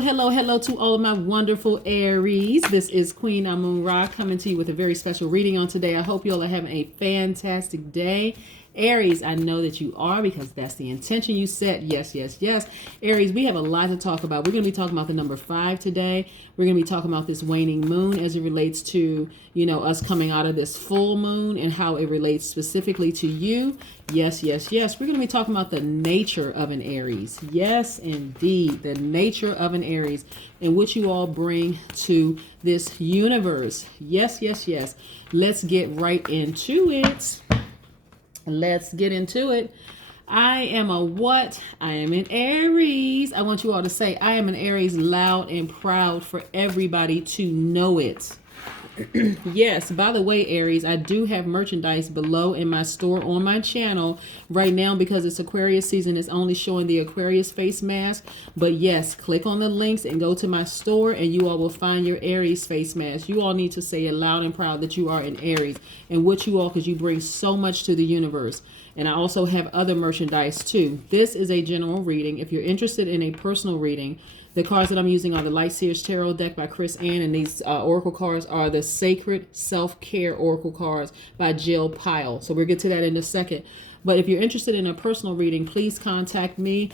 Hello to all of my wonderful Aries. This is Queen Amun Ra coming to you with a very special reading on today. I hope you all are having a fantastic day. Aries, I know that you are because that's the intention you set. Yes. Aries, we have a lot to talk about. We're going to be talking about the number 5 today. We're going to be talking about this waning moon as it relates to, us coming out of this full moon and how it relates specifically to you. Yes. We're going to be talking about the nature of an Aries. Yes, indeed. The nature of an Aries and what you all bring to this universe. Yes. Let's get right into it. Let's get into it. I am a what? I am an Aries. I want you all to say, I am an Aries loud and proud for everybody to know it. Yes, by the way, Aries, I do have merchandise below in my store on my channel right now because it's Aquarius season. It's only showing the Aquarius face mask. But yes, click on the links and go to my store and you all will find your Aries face mask. You all need to say it loud and proud that you are an Aries and what you all, because you bring so much to the universe. And I also have other merchandise too. This is a general reading. If you're interested in a personal reading, the cards that I'm using are the Light Seers Tarot deck by Chris Ann, and these oracle cards are the Sacred Self-Care Oracle cards by Jill Pyle. So we'll get to that in a second. But if you're interested in a personal reading, please contact me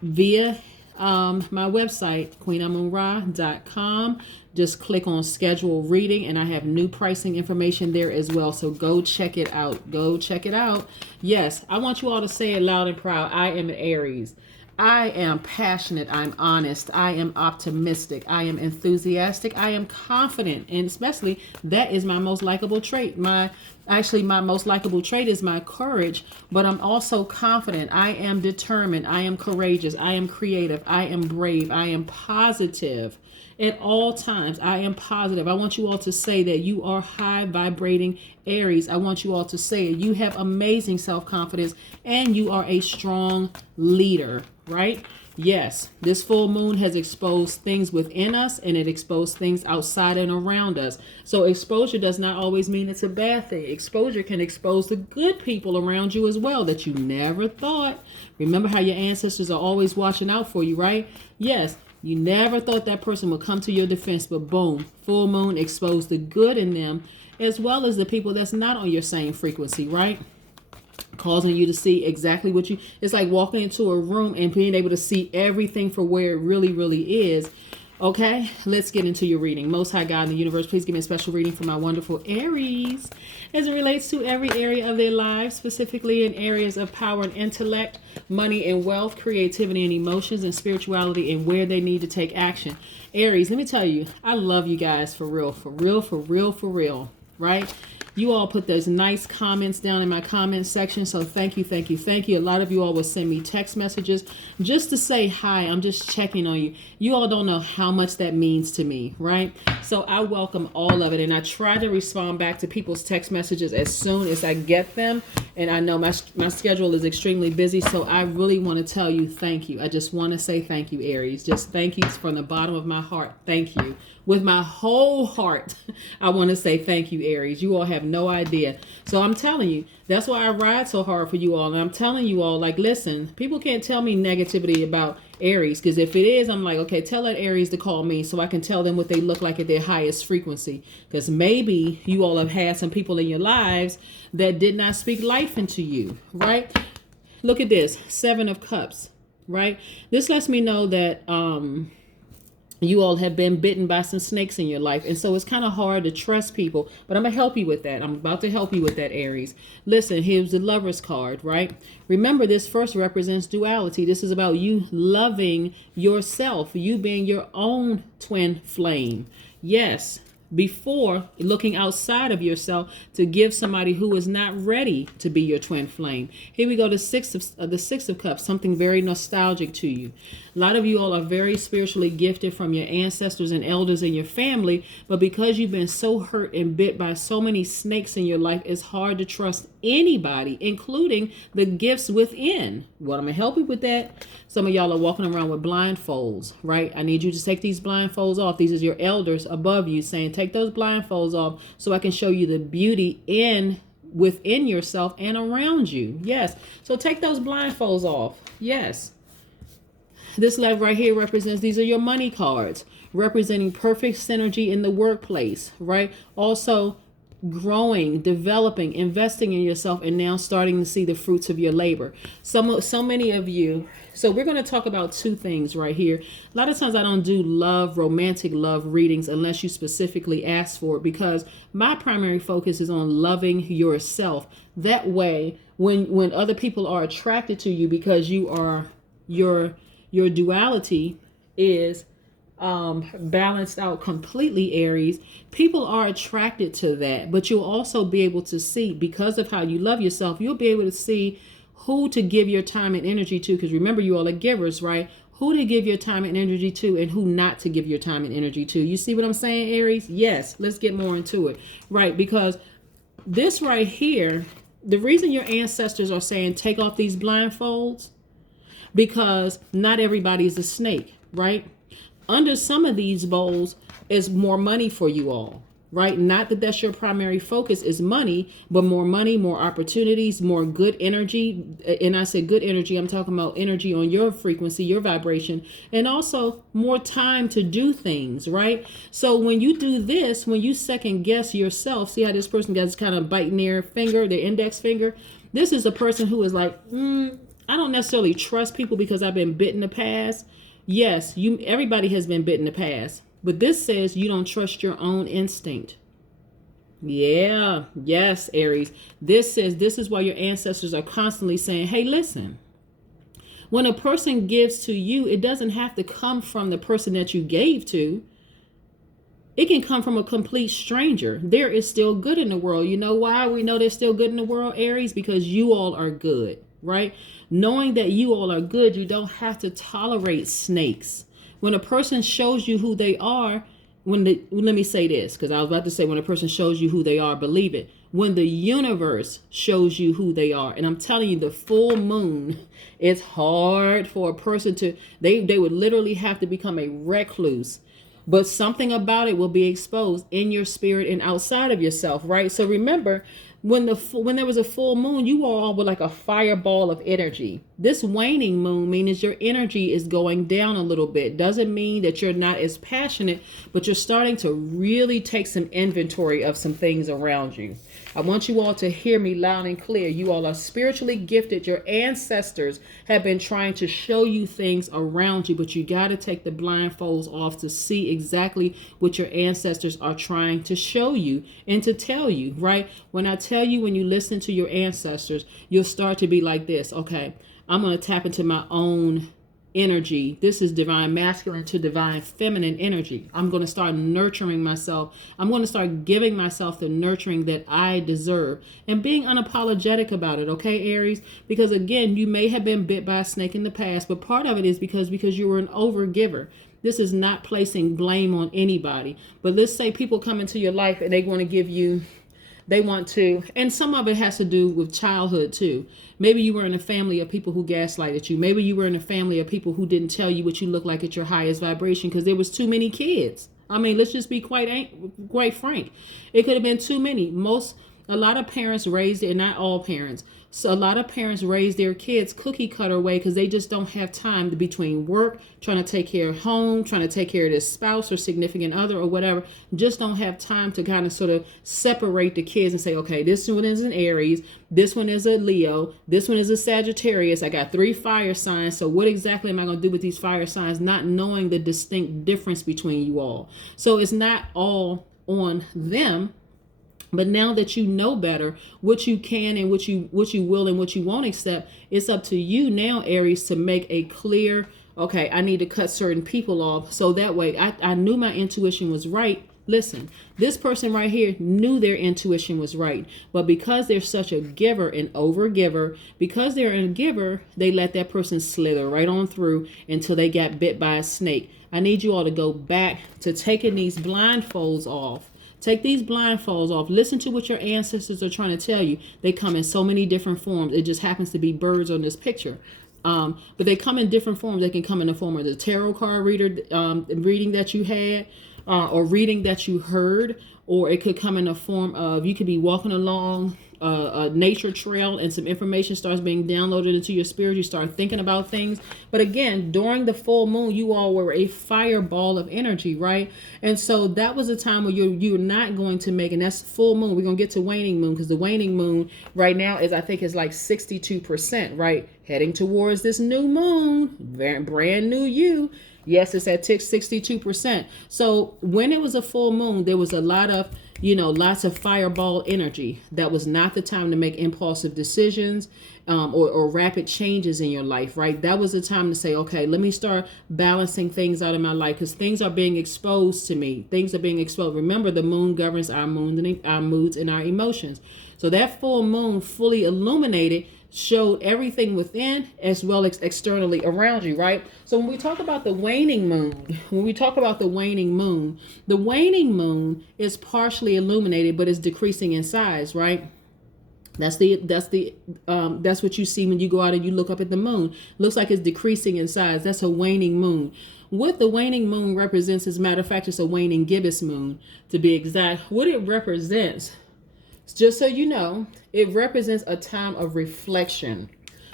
via my website, queenamunra.com. Just click on schedule reading, and I have new pricing information there as well. So go check it out. Go check it out. Yes, I want you all to say it loud and proud. I am an Aries. I am passionate. I'm honest. I am optimistic. I am enthusiastic. I am confident. And especially that is my most likable trait. My most likable trait is my courage, but I'm also confident. I am determined. I am courageous. I am creative. I am brave. I am positive. At all times, I am positive. I want you all to say that you are high vibrating Aries. I want you all to say it. You have amazing self-confidence and you are a strong leader, right? Yes, this full moon has exposed things within us and it exposed things outside and around us. So exposure does not always mean it's a bad thing. Exposure can expose the good people around you as well that you never thought. Remember how your ancestors are always watching out for you, right? Yes. You never thought that person would come to your defense, but boom, full moon exposed the good in them as well as the people that's not on your same frequency, right? Causing you to see exactly what you, it's like walking into a room and being able to see everything for where it really is. Okay, let's get into your reading. Most High God in the universe, please give me a special reading for my wonderful Aries as it relates to every area of their lives, specifically in areas of power and intellect, money and wealth, creativity and emotions, and spirituality, and where they need to take action. Aries, let me tell you, I love you guys for real, right? You all put those nice comments down in my comment section. So thank you. A lot of you all will send me text messages just to say hi. I'm just checking on you. You all don't know how much that means to me, right? So I welcome all of it. And I try to respond back to people's text messages as soon as I get them. And I know my schedule is extremely busy. So I really want to tell you thank you. I just want to say thank you, Aries. Just thank you from the bottom of my heart. Thank you. With my whole heart, I want to say thank you, Aries. You all have no idea. So I'm telling you, that's why I ride so hard for you all. And I'm telling you all, like, listen, people can't tell me negativity about Aries. Because if it is, I'm like, okay, tell that Aries to call me so I can tell them what they look like at their highest frequency. Because maybe you all have had some people in your lives that did not speak life into you, right? Look at this, 7 of Cups, right? This lets me know that you all have been bitten by some snakes in your life. And so it's kind of hard to trust people. But I'm going to help you with that. I'm about to help you with that, Aries. Listen, here's the Lover's card, right? Remember, this first represents duality. This is about you loving yourself. You being your own twin flame. Yes. Before looking outside of yourself to give somebody who is not ready to be your twin flame. Here we go to the Six of Cups, something very nostalgic to you. A lot of you all are very spiritually gifted from your ancestors and elders in your family, but because you've been so hurt and bit by so many snakes in your life, it's hard to trust anybody, including the gifts within. Well, I'm going to help you with that. Some of y'all are walking around with blindfolds, right? I need you to take these blindfolds off. These are your elders above you saying, take those blindfolds off so I can show you the beauty within yourself and around you. Yes. So take those blindfolds off. Yes. This left right here represents, these are your money cards, representing perfect synergy in the workplace, right? Also growing, developing, investing in yourself, and now starting to see the fruits of your labor. So many of you. So we're going to talk about two things right here. A lot of times I don't do romantic love readings unless you specifically ask for it, because my primary focus is on loving yourself. That way, when other people are attracted to you because you are your duality is balanced out completely, Aries, people are attracted to that. But you'll also be able to see, because of how you love yourself, you'll be able to see who to give your time and energy to. Because remember, you all are givers, right? Who to give your time and energy to, and who not to give your time and energy to. You see what I'm saying, Aries? Yes, let's get more into it, right? Because this right here, the reason your ancestors are saying take off these blindfolds, because not everybody is a snake, right? Under some of these bowls is more money for you all, right? Not that that's your primary focus is money, but more money, more opportunities, more good energy. And I say good energy, I'm talking about energy on your frequency, your vibration, and also more time to do things, right? So when you do this, when you second guess yourself, see how this person gets kind of biting their finger, their index finger. This is a person who is like, I don't necessarily trust people because I've been bit in the past. Yes, everybody has been bit in the past, but this says you don't trust your own instinct. Yeah, yes, Aries. This says this is why your ancestors are constantly saying, hey, listen, when a person gives to you, it doesn't have to come from the person that you gave to. It can come from a complete stranger. There is still good in the world. You know why we know there's still good in the world, Aries? Because you all are good, right? Knowing that you all are good, you don't have to tolerate snakes. When a person shows you who they are, let me say this, because I was about to say when a person shows you who they are, believe it. When the universe shows you who they are, and I'm telling you, the full moon, it's hard for a person to, they would literally have to become a recluse. But something about it will be exposed in your spirit and outside of yourself, right? So remember, when there was a full moon, you all were like a fireball of energy. This waning moon means your energy is going down a little bit. Doesn't mean that you're not as passionate, but you're starting to really take some inventory of some things around you. I want you all to hear me loud and clear. You all are spiritually gifted. Your ancestors have been trying to show you things around you, but you got to take the blindfolds off to see exactly what your ancestors are trying to show you and to tell you, right? When I tell you, when you listen to your ancestors, you'll start to be like this. Okay, I'm going to tap into my own energy. This is divine masculine to divine feminine energy. I'm going to start nurturing myself. I'm going to start giving myself the nurturing that I deserve and being unapologetic about it. Okay, Aries? Because again, you may have been bit by a snake in the past, but part of it is because you were an overgiver. This is not placing blame on anybody. But let's say people come into your life and they want to give you, they want to, and some of it has to do with childhood too. Maybe you were in a family of people who gaslighted you. Maybe you were in a family of people who didn't tell you what you look like at your highest vibration because there was too many kids. I mean, let's just be quite frank. It could have been too many. A lot of parents raised it, and not all parents. So a lot of parents raise their kids cookie cutter way because they just don't have time between work, trying to take care of home, trying to take care of their spouse or significant other or whatever. Just don't have time to kind of sort of separate the kids and say, okay, this one is an Aries, this one is a Leo, this one is a Sagittarius. I got 3 fire signs. So what exactly am I going to do with these fire signs? Not knowing the distinct difference between you all. So it's not all on them. But now that you know better what you can and what you will and what you won't accept, it's up to you now, Aries, to make a clear, okay, I need to cut certain people off. So that way I knew my intuition was right. Listen, this person right here knew their intuition was right. But because they're such a giver and overgiver, because they're a giver, they let that person slither right on through until they got bit by a snake. I need you all to go back to taking these blindfolds off. Take these blindfolds off. Listen to what your ancestors are trying to tell you. They come in so many different forms. It just happens to be birds on this picture. But they come in different forms. They can come in the form of the tarot card reading that you had, or reading that you heard, or it could come in the form of, you could be walking along a nature trail and some information starts being downloaded into your spirit. You start thinking about things. But again, during the full moon, you all were a fireball of energy, right? And so that was a time where you're not going to make, and that's full moon. We're going to get to waning moon, because the waning moon right now is, I think, is like 62%, right? Heading towards this new moon, brand new you. Yes, it's at 62%. So when it was a full moon, there was a lot of, lots of fireball energy. That was not the time to make impulsive decisions or rapid changes in your life, right? That was the time to say, okay, let me start balancing things out in my life, because things are being exposed to me. Things are being exposed. Remember, the moon governs our moods and our emotions. So that full moon fully illuminated showed everything within as well as externally around you, right? So when we talk about the waning moon, the waning moon is partially illuminated, but it's decreasing in size, right? That's what you see when you go out and you look up at the moon. Looks like it's decreasing in size. That's a waning moon. What the waning moon represents, as a matter of fact, it's a waning gibbous moon, to be exact. What it represents, just so you know, it represents a time of reflection,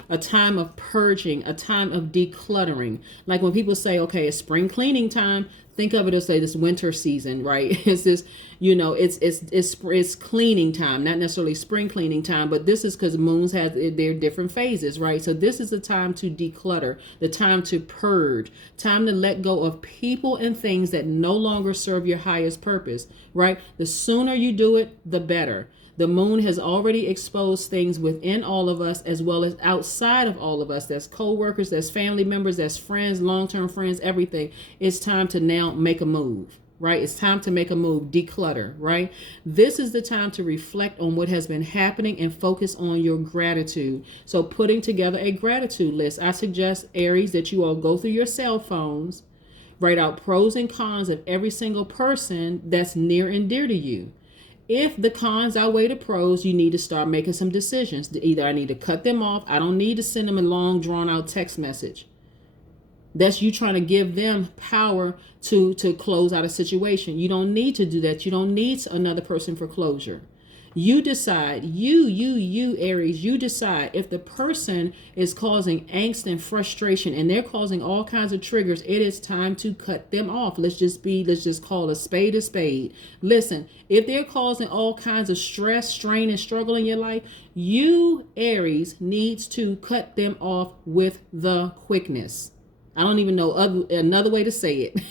a time of purging, a time of decluttering. Like when people say, okay, it's spring cleaning time, think of it as, say, this winter season, right? It's this, it's cleaning time, not necessarily spring cleaning time, but this is because moons have their different phases, right? So this is the time to declutter, the time to purge, time to let go of people and things that no longer serve your highest purpose, right? The sooner you do it, the better. The moon has already exposed things within all of us as well as outside of all of us. That's co-workers, that's family members, that's friends, long-term friends, everything. It's time to now make a move, right? It's time to make a move, declutter, right? This is the time to reflect on what has been happening and focus on your gratitude. So putting together a gratitude list. I suggest, Aries, that you all go through your cell phones, write out pros and cons of every single person that's near and dear to you. If the cons outweigh the pros, you need to start making some decisions. Either I need to cut them off. I don't need to send them a long, drawn-out text message. That's you trying to give them power to close out a situation. You don't need to do that. You don't need another person for closure. You decide, you, Aries, you decide if the person is causing angst and frustration and they're causing all kinds of triggers, it is time to cut them off. Let's just call a spade a spade. Listen, if they're causing all kinds of stress, strain, and struggle in your life, you, Aries, needs to cut them off with the quickness. I don't even know another way to say it.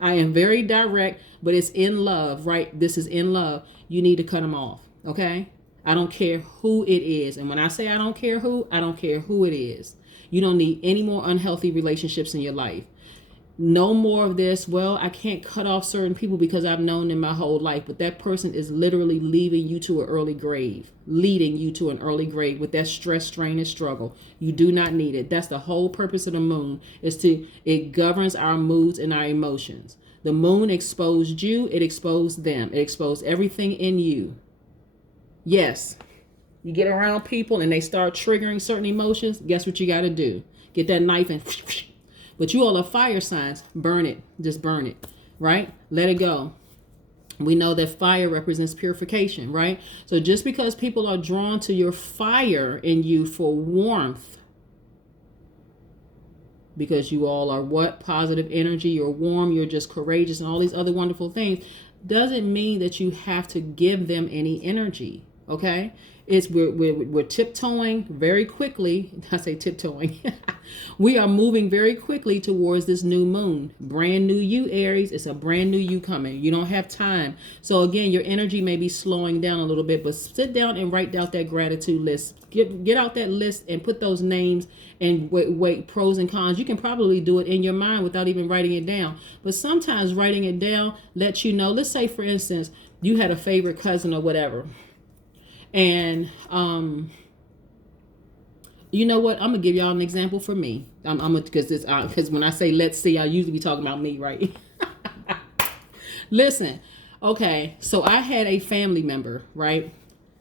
I am very direct, but it's in love, right? This is in love. You need to cut them off, okay? I don't care who it is. And when I say I don't care who it is. You don't need any more unhealthy relationships in your life. No more of this, well, I can't cut off certain people because I've known them my whole life. But that person is literally leading you to an early grave with that stress, strain, and struggle. You do not need it. That's the whole purpose of the moon, it governs our moods and our emotions. The moon exposed you. It exposed them. It exposed everything in you. Yes. You get around people and they start triggering certain emotions. Guess what you got to do? Get that knife and... But you all are fire signs. Burn it. Just burn it. Right? Let it go. We know that fire represents purification. Right? So just because people are drawn to your fire in you for warmth, because you all are what? Positive energy. You're warm. You're just courageous and all these other wonderful things. Doesn't mean that you have to give them any energy. Okay? We're tiptoeing very quickly. I say tiptoeing. We are moving very quickly towards this new moon. Brand new you, Aries. It's a brand new you coming. You don't have time. So again, your energy may be slowing down a little bit, but sit down and write out that gratitude list. Get out that list and put those names and wait pros and cons. You can probably do it in your mind without even writing it down. But sometimes writing it down lets you know. Let's say, for instance, you had a favorite cousin or whatever. And you know what? I'm gonna give y'all an example for me. Because when I say let's see, I usually be talking about me, right? Listen, okay. So I had a family member, right?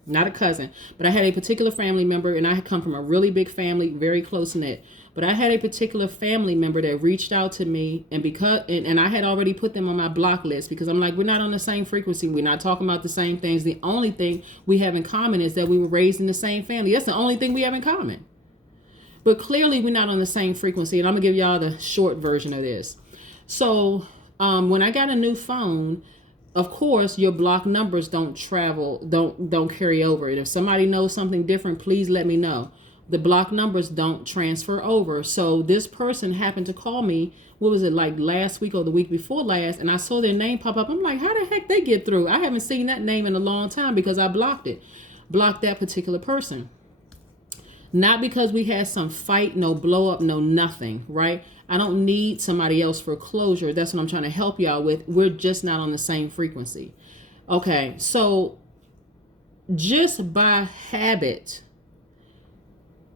Not a cousin, but I had a particular family member, and I had come from a really big family, very close knit. But I had a particular family member that reached out to me, and and I had already put them on my block list because I'm like, we're not on the same frequency. We're not talking about the same things. The only thing we have in common is that we were raised in the same family. That's the only thing we have in common. But clearly we're not on the same frequency. And I'm gonna give y'all the short version of this. So when I got a new phone, of course, your block numbers don't carry over. And if somebody knows something different, please let me know. The block numbers don't transfer over. So this person happened to call me, what was it, like last week or the week before last, and I saw their name pop up. I'm like, how the heck they get through? I haven't seen that name in a long time because I blocked that particular person. Not because we had some fight, no blow up, no nothing, right? I don't need somebody else for closure. That's what I'm trying to help y'all with. We're just not on the same frequency. Okay, so just by habit,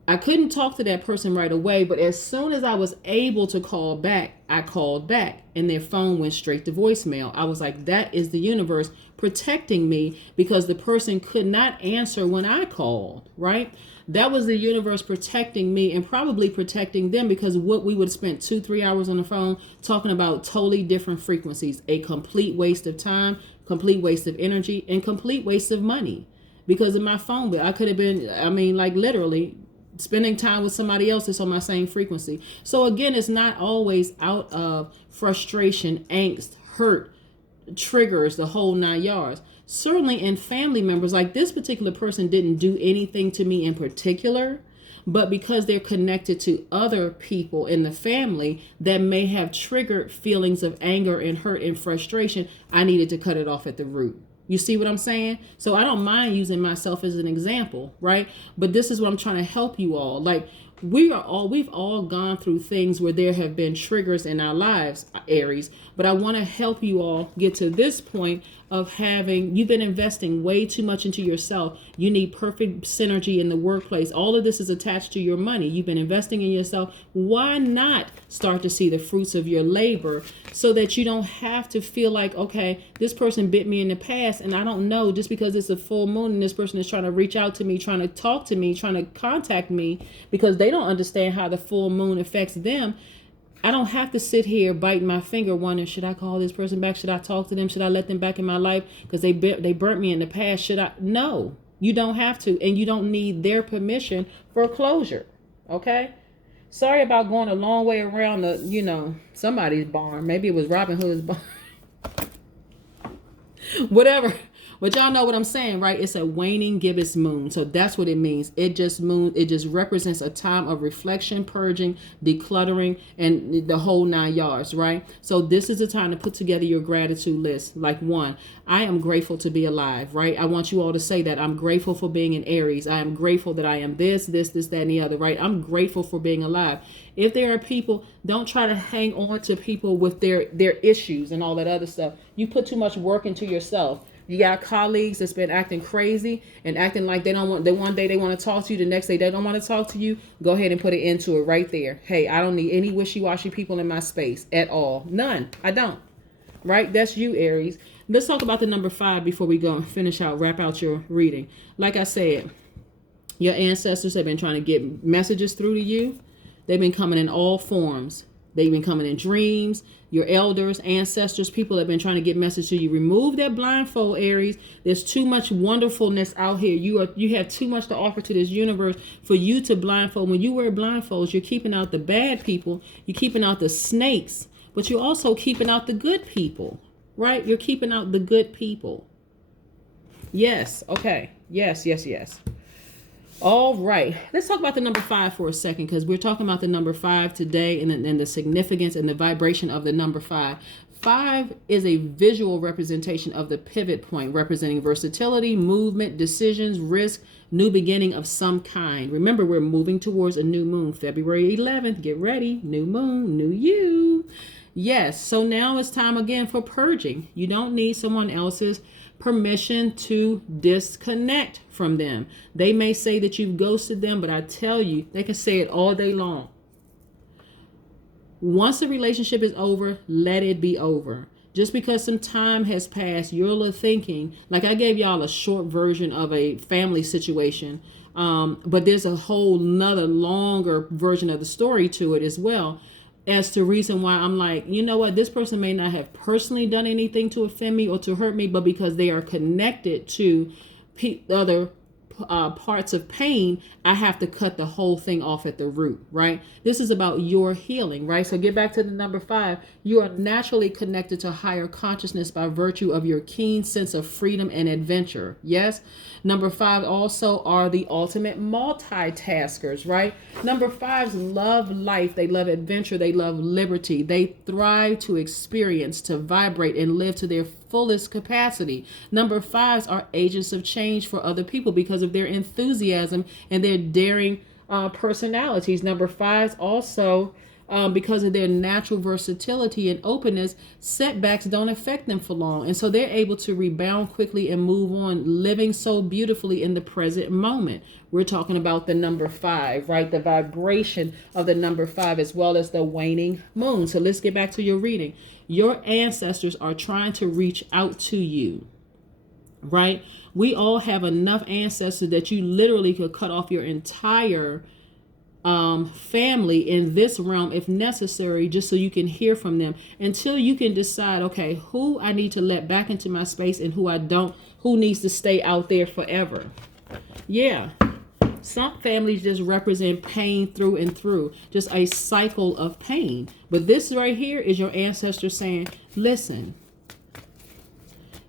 I couldn't talk to that person right away, but as soon as I was able to call back, I called back and their phone went straight to voicemail. I was like, that is the universe protecting me because the person could not answer when I called, right? That was the universe protecting me and probably protecting them because what we would have spent 2-3 hours on the phone talking about totally different frequencies, a complete waste of time, complete waste of energy, and complete waste of money because of my phone bill. I could have been, like literally spending time with somebody else that's on my same frequency. So again, it's not always out of frustration, angst, hurt, triggers, the whole 9 yards. Certainly in family members, like this particular person didn't do anything to me in particular, but because they're connected to other people in the family that may have triggered feelings of anger and hurt and frustration, I needed to cut it off at the root. You see what I'm saying? So I don't mind using myself as an example, right? But this is what I'm trying to help you all. Like we've all gone through things where there have been triggers in our lives, Aries, but I want to help you all get to this point of you've been investing way too much into yourself. You need perfect synergy in the workplace. All of this is attached to your money. You've been investing in yourself. Why not start to see the fruits of your labor so that you don't have to feel like, okay, this person bit me in the past and I don't know, just because it's a full moon and this person is trying to reach out to me, trying to talk to me, trying to contact me because they don't understand how the full moon affects them. I don't have to sit here biting my finger wondering, should I call this person back? Should I talk to them? Should I let them back in my life? Because they burnt me in the past. Should I? No, you don't have to. And you don't need their permission for closure. Okay? Sorry about going a long way around somebody's barn. Maybe it was Robin Hood's barn. Whatever. But y'all know what I'm saying, right? It's a waning gibbous moon. So that's what it means. It just represents a time of reflection, purging, decluttering, and the whole 9 yards, right? So this is the time to put together your gratitude list. Like 1, I am grateful to be alive, right? I want you all to say that. I'm grateful for being an Aries. I am grateful that I am this, that, and the other, right? I'm grateful for being alive. If there are people, don't try to hang on to people with their issues and all that other stuff. You put too much work into yourself. You got colleagues that's been acting crazy and acting like one day they want to talk to you, the next day they don't want to talk to you. Go ahead and put it into it right there. Hey, I don't need any wishy-washy people in my space at all. None. I don't. Right? That's you, Aries. Let's talk about the number 5 before we go and wrap out your reading. Like I said, your ancestors have been trying to get messages through to you. They've been coming in all forms. They've been coming in dreams. Your elders, ancestors, people have been trying to get message to you. Remove that blindfold, Aries. There's too much wonderfulness out here. You have too much to offer to this universe for you to blindfold. When you wear blindfolds, you're keeping out the bad people. You're keeping out the snakes, but you're also keeping out the good people, right? You're keeping out the good people. Yes. Okay. Yes. All right, let's talk about the number 5 for a second, because we're talking about the number 5 today and the significance and the vibration of the number 5. 5 is a visual representation of the pivot point, representing versatility, movement, decisions, risk, new beginning of some kind. Remember, we're moving towards a new moon, February 11th. Get ready. New moon, new you. Yes, so now it's time again for purging. You don't need someone else's permission to disconnect from them. They may say that you've ghosted them, but I tell you, they can say it all day long. Once the relationship is over, let it be over. Just because some time has passed, you're thinking, like I gave y'all a short version of a family situation, but there's a whole nother longer version of the story to it as well, as to reason why I'm like, you know what, this person may not have personally done anything to offend me or to hurt me, but because they are connected to other parts of pain, I have to cut the whole thing off at the root, right? This is about your healing, right? So get back to the number 5. You are naturally connected to higher consciousness by virtue of your keen sense of freedom and adventure. Yes. Number 5 also are the ultimate multitaskers, right? Number 5s love life. They love adventure. They love liberty. They thrive to experience, to vibrate, and live to their fullest capacity. Number 5s are agents of change for other people because of their enthusiasm and their daring personalities. Number 5s also, because of their natural versatility and openness, setbacks don't affect them for long. And so they're able to rebound quickly and move on, living so beautifully in the present moment. We're talking about the number 5, right? The vibration of the number 5 as well as the waning moon. So let's get back to your reading. Your ancestors are trying to reach out to you, right? We all have enough ancestors that you literally could cut off your entire family in this realm if necessary, just so you can hear from them, until you can decide, okay, who I need to let back into my space and who I don't, who needs to stay out there forever. Yeah. Some families just represent pain through and through, just a cycle of pain. But this right here is your ancestors saying, listen,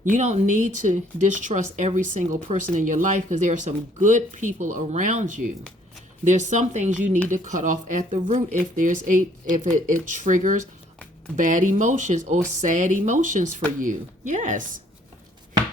you don't need to distrust every single person in your life, because there are some good people around you. There's some things you need to cut off at the root if it triggers bad emotions or sad emotions for you. Yes.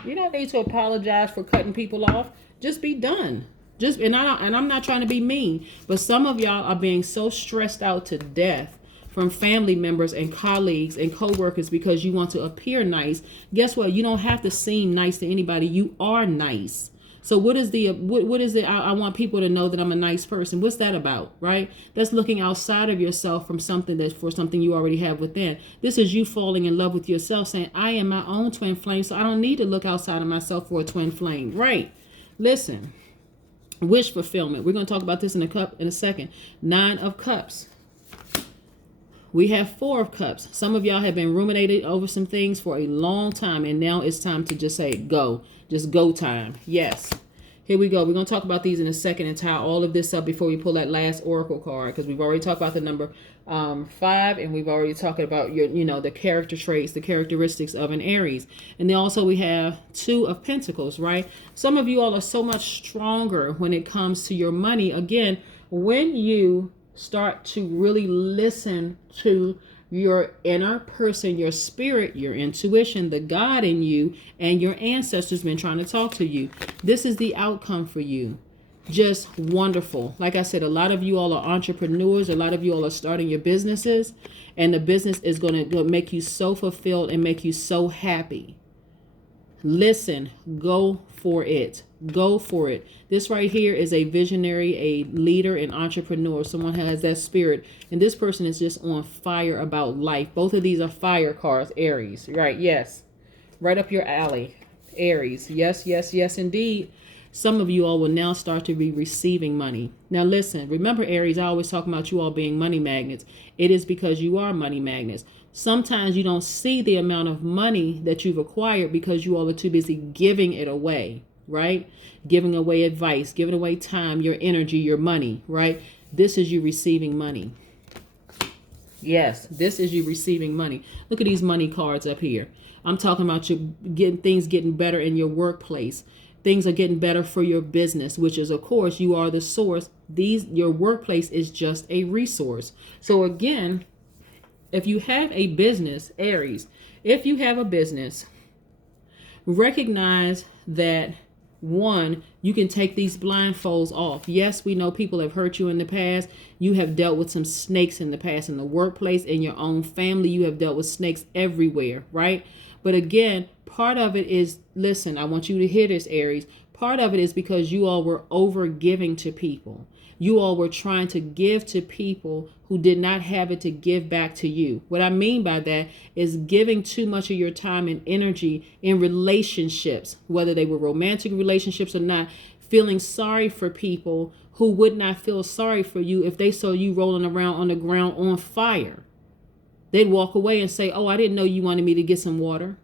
You don't need to apologize for cutting people off. Just be done. And I'm not trying to be mean, but some of y'all are being so stressed out to death from family members and colleagues and co-workers because you want to appear nice. Guess what? You don't have to seem nice to anybody. You are nice. So what is it? I want people to know that I'm a nice person. What's that about, right? That's looking outside of yourself for something you already have within. This is you falling in love with yourself, saying, I am my own twin flame, so I don't need to look outside of myself for a twin flame, right? Listen, wish fulfillment. We're going to talk about this in a second. 9 of Cups. We have 4 of Cups. Some of y'all have been ruminating over some things for a long time, and now it's time to just say go. Just go time. Yes. Here we go. We're going to talk about these in a second and tie all of this up before we pull that last oracle card, because we've already talked about the number 5, and we've already talked about the character traits, the characteristics of an Aries. And then also we have 2 of Pentacles, right? Some of you all are so much stronger when it comes to your money. Again, when you start to really listen to your inner person, your spirit, your intuition, the God in you, and your ancestors been trying to talk to you. This is the outcome for you. Just wonderful. Like I said, a lot of you all are entrepreneurs. A lot of you all are starting your businesses, and the business is going to make you so fulfilled and make you so happy. Listen, go for it. Go for it. This right here is a visionary, a leader, an entrepreneur, someone who has that spirit. And this person is just on fire about life. Both of these are fire cards, Aries. Right, yes. Right up your alley, Aries. Yes, yes, yes, indeed. Some of you all will now start to be receiving money. Now listen, remember Aries, I always talk about you all being money magnets. It is because you are money magnets. Sometimes you don't see the amount of money that you've acquired because you all are too busy giving it away, right? Giving away advice, giving away time, your energy, your money, right? This is you receiving money. Yes, this is you receiving money. Look at these money cards up here. I'm talking about you getting better in your workplace. Things are getting better for your business, which is, of course, you are the source. Your workplace is just a resource. So again, if you have a business, Aries, if you have a business, recognize that, one, you can take these blindfolds off. Yes, we know people have hurt you in the past. You have dealt with some snakes in the past, in the workplace, in your own family. You have dealt with snakes everywhere, right? But again, part of it is, listen, I want you to hear this, Aries. Part of it is because you all were over giving to people. You all were trying to give to people who did not have it to give back to you. What I mean by that is giving too much of your time and energy in relationships, whether they were romantic relationships or not, feeling sorry for people who would not feel sorry for you if they saw you rolling around on the ground on fire. They'd walk away and say, oh, I didn't know you wanted me to get some water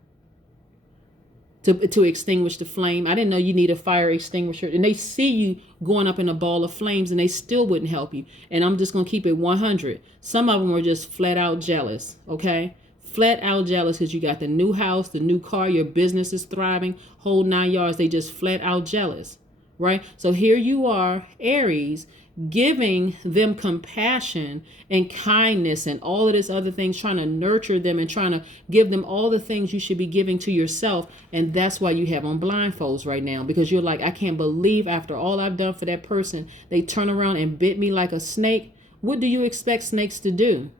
to extinguish the flame. I didn't know you need a fire extinguisher. And they see you going up in a ball of flames and they still wouldn't help you. And I'm just going to keep it 100. Some of them were just flat out jealous, okay? Flat out jealous because you got the new house, the new car, your business is thriving, whole 9 yards. They just flat out jealous, right? So here you are, Aries, giving them compassion and kindness and all of this other things, trying to nurture them and trying to give them all the things you should be giving to yourself. And that's why you have on blindfolds right now, because you're like, I can't believe after all I've done for that person, they turn around and bit me like a snake. What do you expect snakes to do?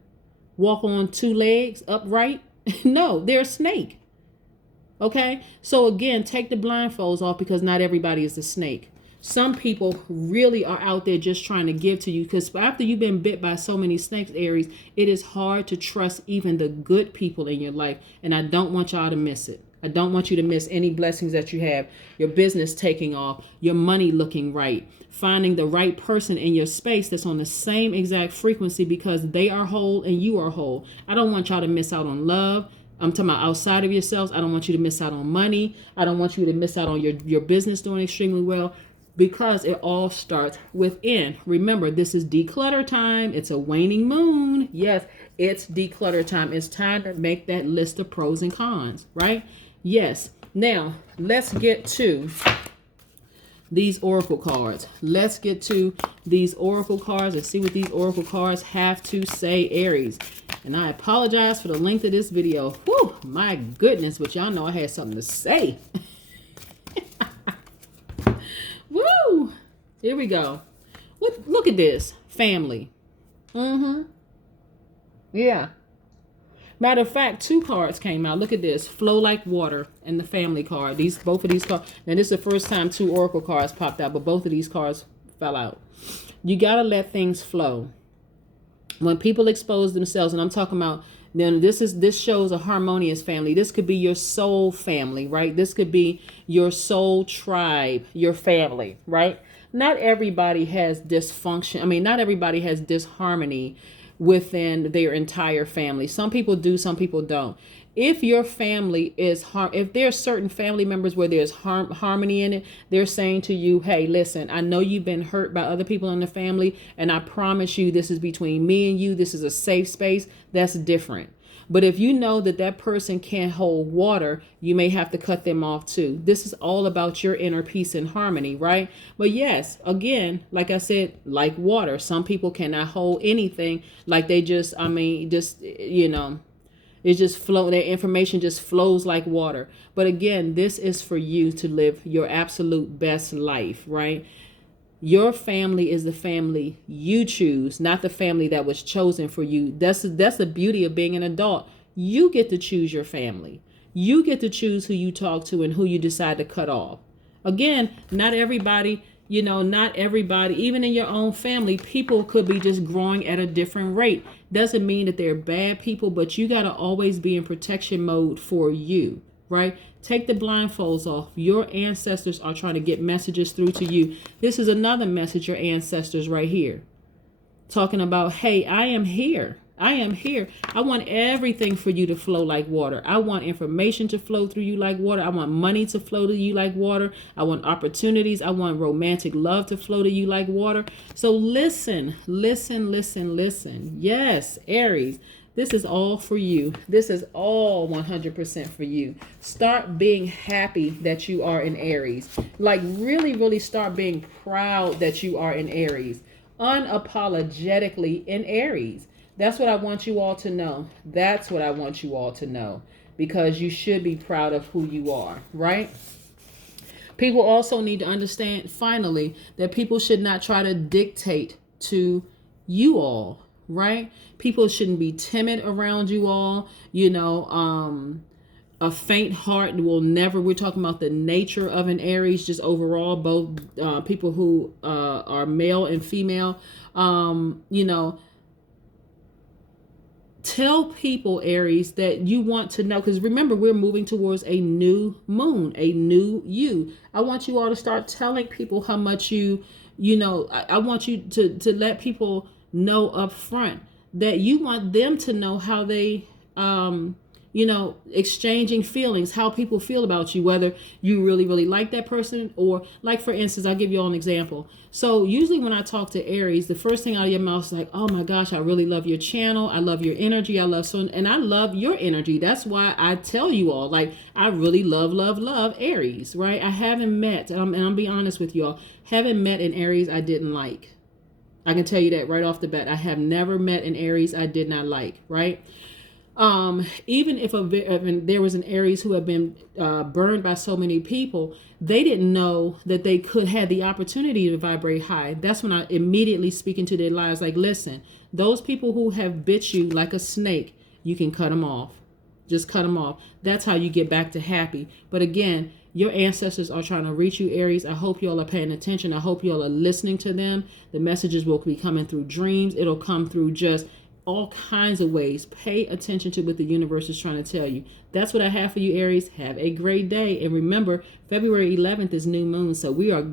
Walk on 2 legs upright? No, they're a snake. Okay. So again, take the blindfolds off, because not everybody is a snake. Some people really are out there just trying to give to you, because after you've been bit by so many snakes, Aries, it is hard to trust even the good people in your life. And I don't want y'all to miss it. I don't want you to miss any blessings that you have. Your business taking off, your money looking right, finding the right person in your space that's on the same exact frequency, because they are whole and you are whole. I don't want y'all to miss out on love. I'm talking about outside of yourselves. I don't want you to miss out on money. I don't want you to miss out on your business doing extremely well, because it all starts within. Remember, this is declutter time. It's a waning moon. Yes, it's declutter time. It's time to make that list of pros and cons, right? Yes. Now, let's get to these oracle cards. Let's get to these oracle cards and see what these oracle cards have to say, Aries. And I apologize for the length of this video. Whew, my goodness, but y'all know I had something to say. Woo! Here we go. Look at this. Family. Yeah. Matter of fact, 2 cards came out. Look at this. Flow like water and the family card. Both of these cards. Now, this is the first time 2 oracle cards popped out, but both of these cards fell out. You got to let things flow. When people expose themselves, and I'm talking about, then this shows a harmonious family. This could be your soul family, right? This could be your soul tribe, your family, right? Not everybody has dysfunction. I mean, not everybody has disharmony within their entire family. Some people do, some people don't. If your family is if there are certain family members where there's harmony in it, they're saying to you, hey, listen, I know you've been hurt by other people in the family, and I promise you this is between me and you. This is a safe space. That's different. But if you know that that person can't hold water, you may have to cut them off too. This is all about your inner peace and harmony, right? But yes, again, like I said, like water, some people cannot hold anything. Like they just, it just flow. Their information just flows like water. But again, this is for you to live your absolute best life, right? Your family is the family you choose, not the family that was chosen for you. That's the beauty of being an adult. You get to choose your family. You get to choose who you talk to and who you decide to cut off. Again, not everybody, even in your own family, people could be just growing at a different rate. Doesn't mean that they're bad people, but you got to always be in protection mode for you, right? Take the blindfolds off. Your ancestors are trying to get messages through to you. This is another message, your ancestors right here. Talking about, hey, I am here. I am here. I want everything for you to flow like water. I want information to flow through you like water. I want money to flow to you like water. I want opportunities. I want romantic love to flow to you like water. So listen. Yes, Aries. This is all for you. This is all 100% for you. Start being happy that you are in Aries. Like really, really start being proud that you are in Aries. Unapologetically in Aries. That's what I want you all to know. That's what I want you all to know. Because you should be proud of who you are, right? People also need to understand, finally, that people should not try to dictate to you all, right? People shouldn't be timid around you all, a faint heart will never. We're talking about the nature of an Aries, just overall, both people who are male and female. You know, tell people, Aries, that you want to know, because remember, we're moving towards a new moon, a new you. I want you all to start telling people how much you know, I want you to let people know up front that you want them to know how they, you know, exchanging feelings, how people feel about you, whether you really, really like that person, or like, for instance, I'll give you all an example. So usually when I talk to Aries, the first thing out of your mouth is like, oh my gosh, I really love your channel. I love your energy. I love and I love your energy. That's why I tell you all, like, I really love Aries, right? I haven't met, and I'm being honest with you all, haven't met an Aries I didn't like. I can tell you that right off the bat. I have never met an Aries I did not like, right? Even if there was an Aries who had been burned by so many people, they didn't know that they could have the opportunity to vibrate high. That's when I immediately speak into their lives. Like, listen, those people who have bit you like a snake, you can cut them off. Just cut them off. That's how you get back to happy. But again, your ancestors are trying to reach you, Aries. I hope y'all are paying attention. I hope y'all are listening to them. The messages will be coming through dreams. It'll come through just all kinds of ways. Pay attention to what the universe is trying to tell you. That's what I have for you, Aries. Have a great day. And remember, February 11th is new moon. So we are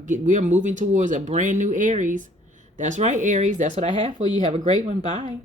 moving towards a brand new Aries. That's right, Aries. That's what I have for you. Have a great one. Bye.